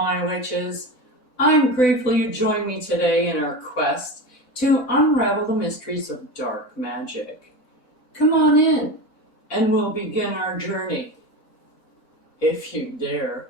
my witches. I'm grateful you joined me today in our quest to unravel the mysteries of dark magic. Come on in, and we'll begin our journey, if you dare.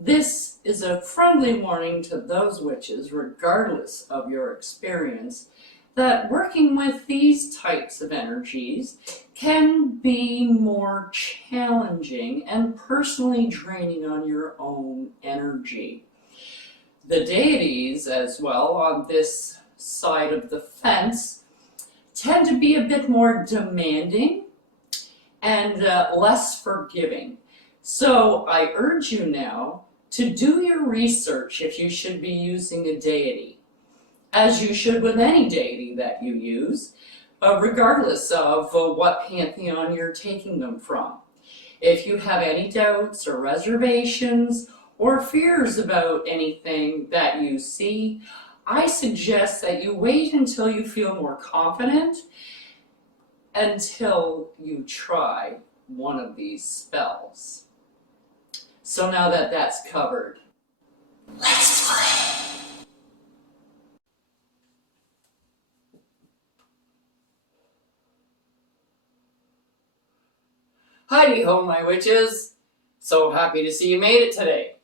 This is a friendly warning to those witches, regardless of your experience, that working with these types of energies can be more challenging and personally draining on your own energy. The deities, as well, on this side of the fence, tend to be a bit more demanding and less forgiving. So I urge you now to do your research if you should be using a deity, as you should with any deity that you use, regardless of what pantheon you're taking them from. If you have any doubts or reservations or fears about anything that you see, I suggest that you wait until you feel more confident until you try one of these spells. So now that that's covered, let's play. Heidi ho, my witches. So happy to see you made it today.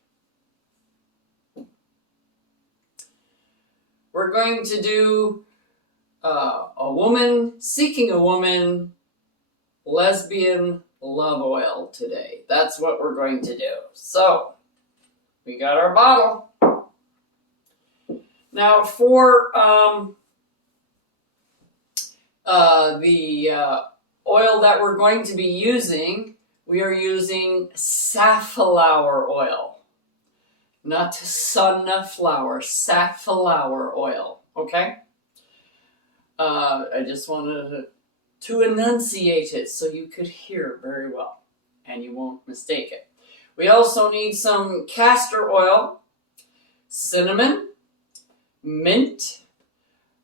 We're going to do a woman seeking a woman lesbian love oil today. That's what we're going to do. So, we got our bottle. Now for the oil that we're going to be using, we are using safflower oil. Not sunflower, safflower oil, okay? I just wanted to enunciate it so you could hear very well and you won't mistake it. We also need some castor oil, cinnamon, mint,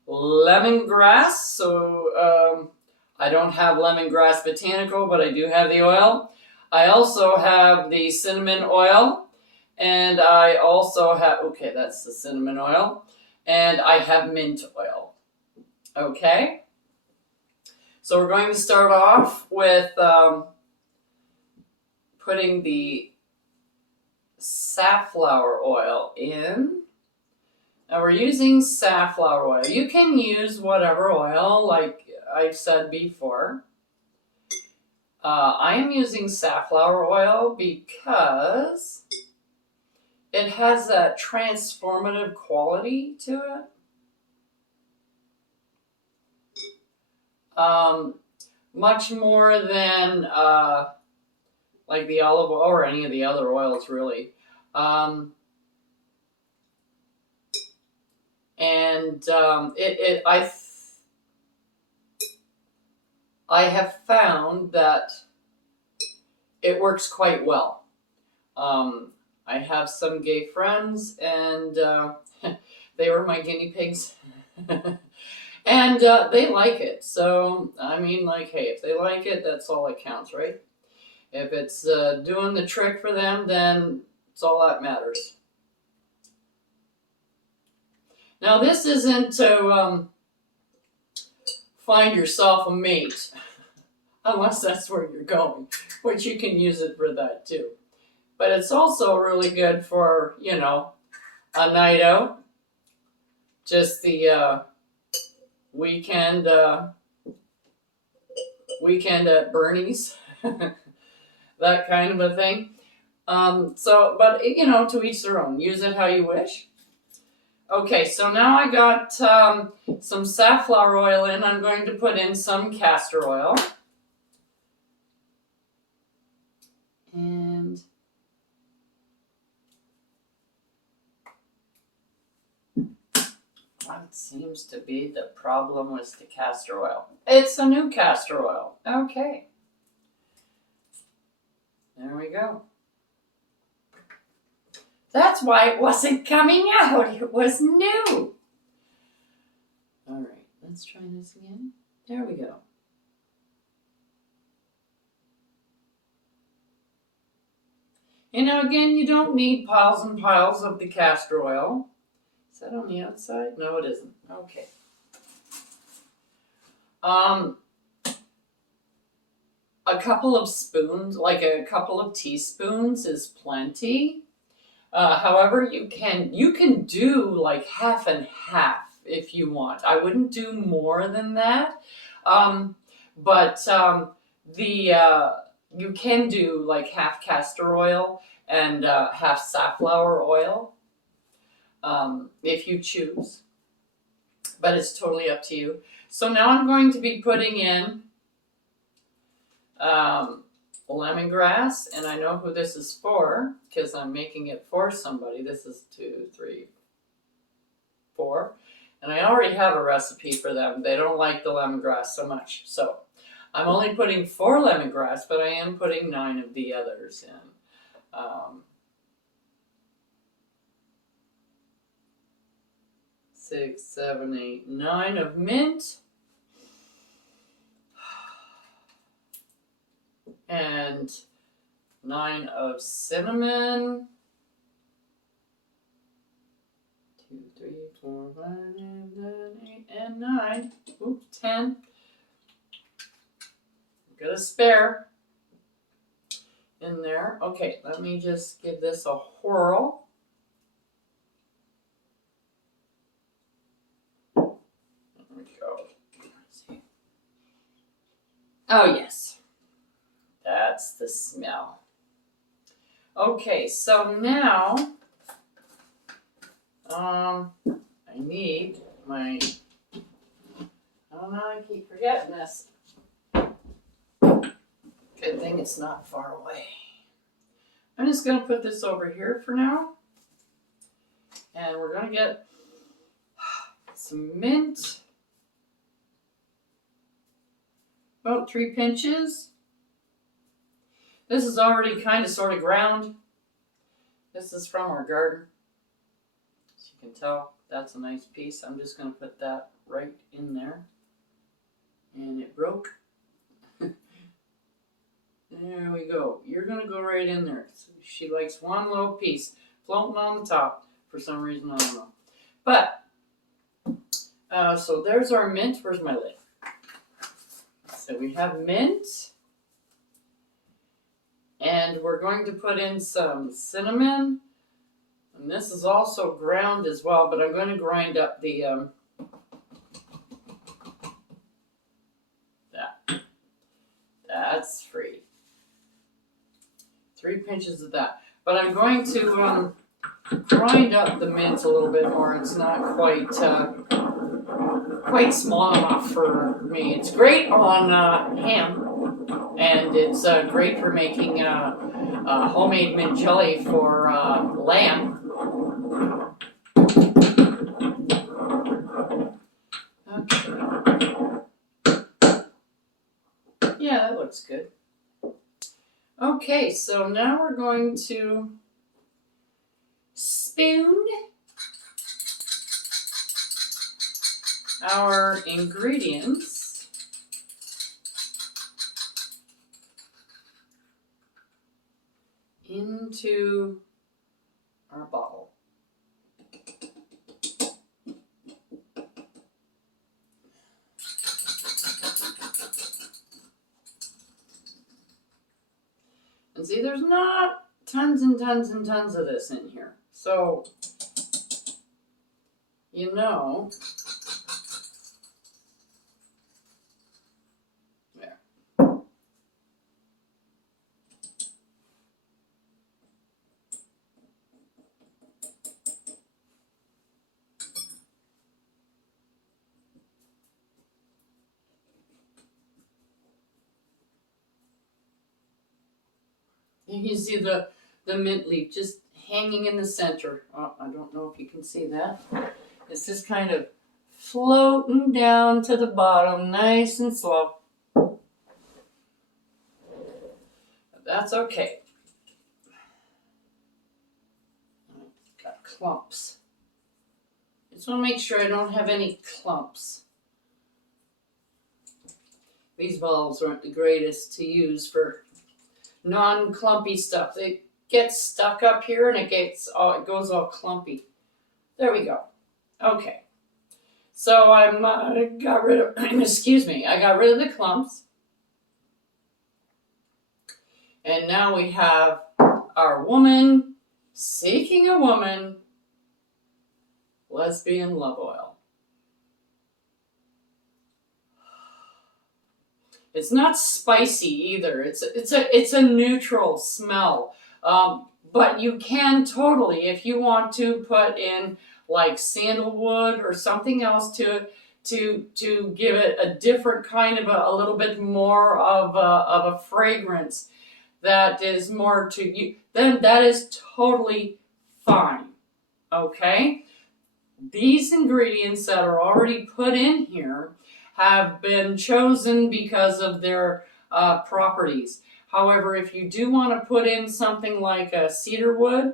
lemongrass. So I don't have lemongrass botanical, but I do have the oil. I also have the cinnamon oil, and I also have, okay, that's the cinnamon oil, and I have mint oil. Okay? So we're going to start off with putting the safflower oil in. Now we're using safflower oil. You can use whatever oil, like I've said before. I am using safflower oil because it has that transformative quality to it. Much more than like the olive oil or any of the other oils, really. I have found that it works quite well. I have some gay friends, and they were my guinea pigs. And they like it. So, I mean, like, hey, if they like it, that's all that counts, right? If it's doing the trick for them, then it's all that matters. Now, this isn't to find yourself a mate, unless that's where you're going, which you can use it for that too. But it's also really good for, you know, a night out, just the weekend at Bernie's, that kind of a thing. But you know, to each their own. Use it how you wish. Okay, so now I got some safflower oil in. I'm going to put in some castor oil. And what seems to be the problem with the castor oil? It's a new castor oil. Okay. There we go. That's why it wasn't coming out. It was new. All right, let's try this again. There we go. You know, again, you don't need piles and piles of the castor oil. Is that on the outside? No, it isn't. Okay. A couple of spoons, like a couple of teaspoons, is plenty. However, you can do like half and half if you want. I wouldn't do more than that, but you can do like half castor oil and half safflower oil if you choose. But it's totally up to you. So now I'm going to be putting in lemongrass, and I know who this is for because I'm making it for somebody. This is 2, 3, 4, and I already have a recipe for them. They don't like the lemongrass so much, so I'm only putting 4 lemongrass, but I am putting 9 of the others in. 6, 7, 8, 9 of mint. And 9 of cinnamon. 2, 3, 4, 5, 8, and 9. Oops, 10. Got a spare in there. Okay, let me just give this a whirl. There we go. Let's see. Oh, yes. That's the smell. Okay, so now I need my, I don't know, I keep forgetting this. Good thing it's not far away. I'm just going to put this over here for now. And we're going to get some mint. About 3 pinches. This is already kind of sort of ground. This is from our garden. As you can tell, that's a nice piece. I'm just going to put that right in there. And it broke. There we go. You're going to go right in there. She likes one little piece floating on the top. For some reason, I don't know. But, so there's our mint. Where's my lid? So we have mint. And we're going to put in some cinnamon. And this is also ground as well, but I'm going to grind up the that's free. 3 pinches of that. But I'm going to grind up the mint a little bit more. It's not quite small enough for me. It's great on ham. And it's great for making homemade mint jelly for lamb. Okay. Yeah, that looks good. Okay, so now we're going to spoon our ingredients into our bottle. And see, there's not tons and tons and tons of this in here. So, you know, there. You can see the mint leaf just hanging in the center. Oh, I don't know if you can see that. It's just kind of floating down to the bottom, nice and slow. But that's okay. clumps. Just want to make sure I don't have any clumps. These balls aren't the greatest to use for non-clumpy stuff. They get stuck up here and it goes all clumpy. There we go. Okay. So I got rid of, excuse me, I got rid of the clumps. And now we have our woman seeking a woman lesbian love oil. It's not spicy either. It's a neutral smell. But you can totally, if you want to put in like sandalwood or something else to give it a different kind of a little bit more of a fragrance that is more to you, then that is totally fine. Okay? These ingredients that are already put in here have been chosen because of their properties. However, if you do want to put in something like a cedar wood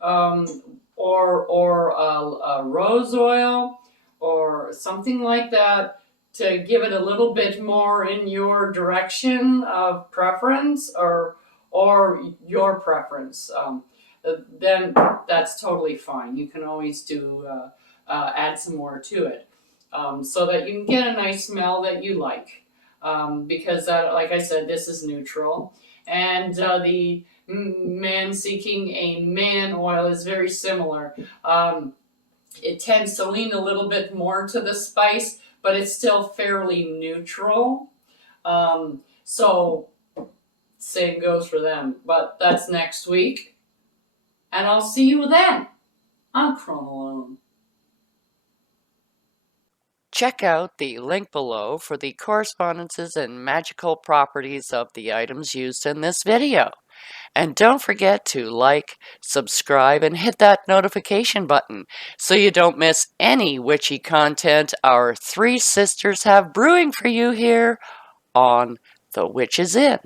or a rose oil or something like that to give it a little bit more in your direction of preference or your preference, then that's totally fine. You can always do add some more to it so that you can get a nice smell that you like. Because, like I said, this is neutral. And the man seeking a man oil is very similar. It tends to lean a little bit more to the spice, but it's still fairly neutral. So, same goes for them. But that's next week. And I'll see you then on Chronolone. Check out the link below for the correspondences and magical properties of the items used in this video. And don't forget to like, subscribe, and hit that notification button so you don't miss any witchy content our three sisters have brewing for you here on The Witches Inn.